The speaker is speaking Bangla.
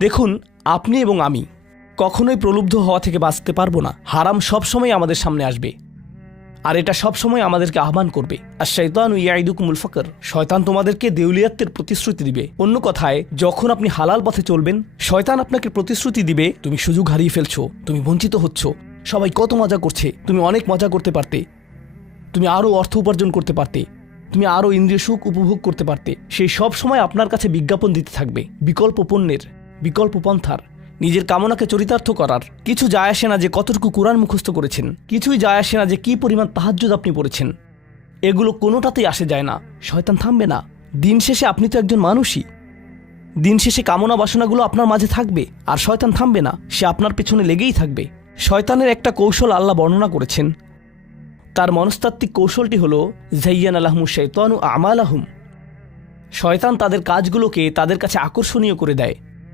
দেখুন, আপনি এবং আমি কখনোই প্রলুব্ধ হওয়া থেকে বাঁচতে পারবো না। হারাম সবসময় আমাদের সামনে আসবে, আর এটা সবসময় আমাদেরকে আহ্বান করবে। আর শাইতানু ইয়াইদুকুমুল ফাকর, শয়তান তোমাদেরকে দেউলিয়াত্বের প্রতিশ্রুতি দিবে। অন্য কথায়, যখন আপনি হালাল পথে চলবেন, শয়তান আপনাকে প্রতিশ্রুতি দিবে তুমি সুযোগ হারিয়ে ফেলছো, তুমি বঞ্চিত হচ্ছ, সবাই কত মজা করছে, তুমি অনেক মজা করতে পারতে, তুমি আরও অর্থ উপার্জন করতে পারতে, তুমি আরও ইন্দ্রিয় সুখ উপভোগ করতে পারতে। সেই সব সময় আপনার কাছে বিজ্ঞাপন দিতে থাকবে বিকল্প পণ্যের, বিকল্প পন্থার, নিজের কামনাকে চরিতার্থ করার। কিছু যায় আসে না যে কতটুকু কোরআন মুখস্থ করেছেন, কিছুই যায় আসে না যে কি পরিমাণ তাহাজ্জুদ আপনি পড়েছেন, এগুলো কোনোটাতেই আসে যায় না। শয়তান থামবে না। দিন শেষে আপনি তো একজন মানুষই। দিন শেষে কামনা বাসনাগুলো আপনার মাঝে থাকবে, আর শয়তান থামবে না, সে আপনার পেছনে লেগেই থাকবে। শয়তানের একটা কৌশল আল্লাহ বর্ণনা করেছেন। তার মনস্তাত্ত্বিক কৌশলটি হল যায়্যানা লাহুমুশ শাইতানু আমালাহুম। শয়তান তাদের কাজগুলোকে তাদের কাছে আকর্ষণীয় করে দেয়।